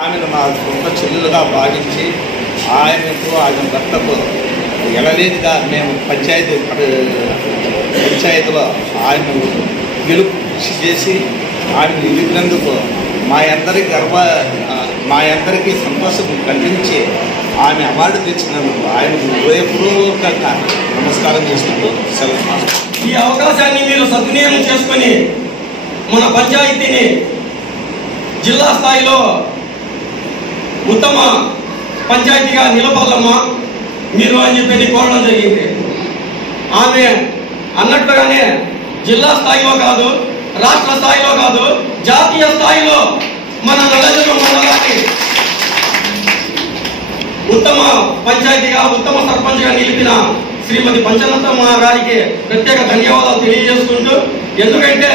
ఆమెను మా సొంత చెల్లెలుగా భావించి ఆయన భర్తకు ఎలలేనిగా మేము పంచాయతీలో ఆయన గెలుపు కృషి చేసి ఆమెను నిలిపినందుకు మా అందరికీ సంతోషం కల్పించి ఆమె అవార్డు తెచ్చినందుకు ఆయనకు హృదయపూర్వక నమస్కారం చేసుకుంటూ సెలవు. ఈ అవకాశాన్ని మీరు సద్వినియోగం చేసుకొని మన పంచాయతీని జిల్లా స్థాయిలో ఉత్తమ పంచాయతీగా నిలపాలమ్మా మీరు అని చెప్పి కోరడం జరిగింది. ఆమె అన్నట్టుగానే జిల్లా స్థాయిలో కాదు, రాష్ట్ర స్థాయిలో కాదు, జాతీయ స్థాయిలో మన నల్లజర్ల మండలాన్ని ఉత్తమ పంచాయతీగా, ఉత్తమ సర్పంచ్గా నిలిపిన శ్రీమతి పంచరత్నమ్మ గారికి ప్రత్యేక ధన్యవాదాలు తెలియజేసుకుంటూ, ఎందుకంటే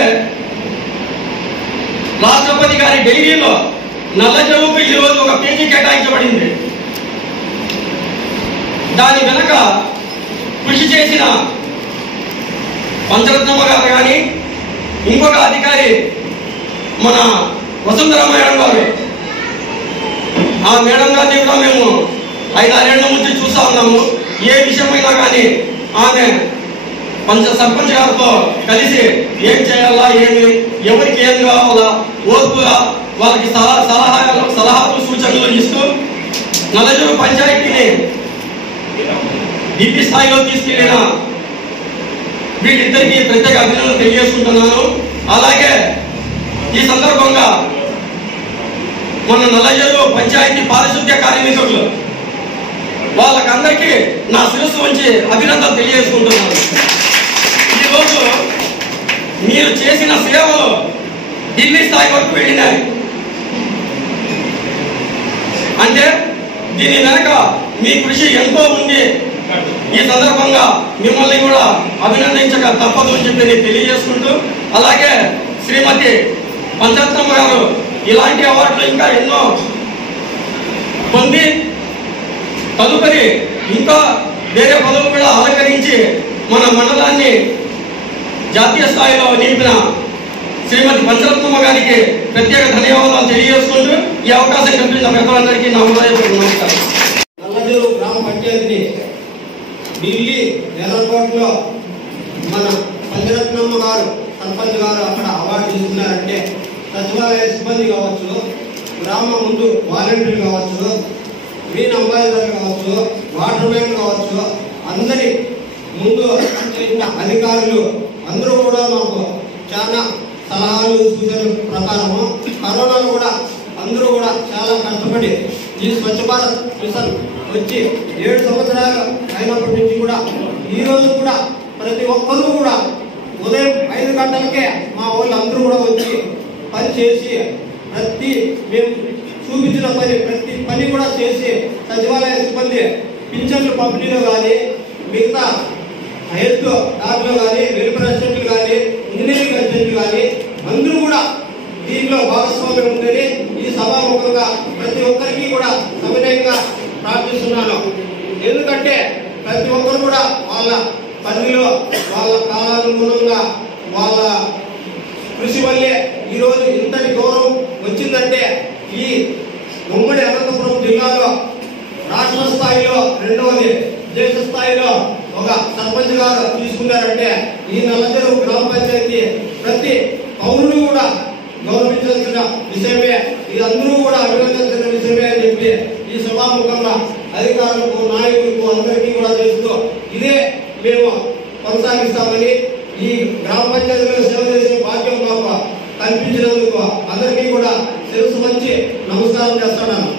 రాష్ట్రపతి గారి ఢిల్లీలో నల్లజర్లకు ఈరోజు ఒక పేజీ కేటాయించబడింది. దాని వెనక కృషి చేసిన పంచరత్నమ్మ గారు కానీ, ఇంకొక అధికారి మన వసుంధర మేడం గారు, ఆ మేడం గారిని కూడా మేము 5-6 ఏళ్ల నుంచి చూస్తూ ఉన్నాము. ఏ విషయమైనా కానీ ఆమె సర్పంచ్ గారితో కలిసి ఏం చేయాలా, ఏమి ఎవరికి ఏం కావాలా ఓర్పుగా వాళ్ళకి సలహాలు సూచనలు ఇస్తూ నల్లజర్ల పంచాయతీని ఢిల్లీ స్థాయిలో తీసుకెళ్లిన వీళ్ళిద్దరికీ ప్రత్యేక అభినందనలు తెలియజేసుకుంటున్నాను. అలాగే ఈ సందర్భంగా మన నల్లజర్ల పంచాయతీ పారిశుద్ధ్య కార్మికులు వాళ్ళకందరికీ నా శిరస్సు వంచి అభినందనలు తెలియజేసుకుంటున్నాను. ఈరోజు మీరు చేసిన సేవలు ఢిల్లీ స్థాయి వరకు వెళ్ళినాయి అంటే దీని వెనక మీ కృషి ఎంతో ఉంది. ఈ సందర్భంగా మిమ్మల్ని కూడా అభినందించక తప్పదు అని చెప్పి నేను తెలియజేసుకుంటూ, అలాగే శ్రీమతి పంచరత్నమ్మ గారు ఇలాంటి అవార్డులు ఇంకా ఎన్నో పొంది తదుపరి ఇంకా వేరే పదవులు కూడా అలంకరించి మన మండలాన్ని జాతీయ స్థాయిలో నిలిపిన శ్రీమతి పంచరత్నమ్మ గారికి ప్రత్యేక ధన్యవాదాలు తెలియజేసుకుంటూ ఈ అవకాశం కల్పించిన పెద్దలందరికీ నా హృదయపూర్వక నమస్కారం. నల్లజర్ల గ్రామ పంచాయతీని ఢిల్లీ ఎయిర్పోర్ట్లో మన పంచరత్నమ్మ గారు సర్పంచ్ గారు అక్కడ అవార్డు తీసుకున్నారంటే సచివాలయ సిబ్బంది కావచ్చు, గ్రామ ముందు వాలంటీర్లు కావచ్చు, గ్రీన్ అంబాసిడర్ కావచ్చు, వాటర్ మ్యాన్ కావచ్చు, అందరి ముందు చేసిన అధికారులు అందరూ కూడా మాకు చాలా సలహాలు సూచనల ప్రకారము కరోనాలో కూడా అందరూ కూడా చాలా కష్టపడి ఈ స్వచ్ఛ భారత్ మిషన్ వచ్చి 7 సంవత్సరాలు అయినప్పటి నుంచి కూడా ఈ రోజు కూడా ప్రతి ఒక్కరూ కూడా ఉదయం 5 గంటలకే మా వాళ్ళు అందరూ కూడా వచ్చి పని చేసి మేము చూపించిన ప్రతి పని కూడా చేసి సచివాలయ సిబ్బంది పింఛన్లు పంపిణీలో కానీ, మిగతా హెల్త్ కార్డులో కానీ, వెల్ఫేర్ అసిస్టెంట్లు కానీ, ఇంజనీరింగ్ అసిస్టెంట్లు కానీ అందరూ కూడా దీంట్లో భాగస్వామ్యం ఉందని ఈ సభాముఖంగా ప్రతి ఒక్కరికి కూడా సవినయంగా ప్రార్థిస్తున్నాను. ఎందుకంటే ప్రతి ఒక్కరు కూడా వాళ్ళ పనిలో వాళ్ళ కాలానుగుణంగా వాళ్ళ కృషి వల్లే ఈరోజు ఇంతటి గౌరవం వచ్చిందంటే ఈ ఉమ్మడి అనంతపురం జిల్లాలో రాష్ట్ర స్థాయిలో 2వది, దేశ స్థాయిలో ఒక సర్పంచ్ గారు తీసుకున్నారంటే ఈ నల్లజర్ల గ్రామ పంచాయతీ ప్రతి పౌరులు కూడా గౌరవించాల్సిన విషయమే, ఇది అందరూ కూడా అభినందించిన విషయమే అని చెప్పి ఈ సభాముఖంగా అధికారులకు, నాయకులకు అందరికీ కూడా చేస్తూ ఇదే మేము కొనసాగిస్తామని, ఈ గ్రామ పంచాయతీలో సేవ చేసే భాగ్యం మాకు కల్పించినందుకు అందరికీ కూడా శిరస్సు వంచి నమస్కారం చేస్తున్నాను.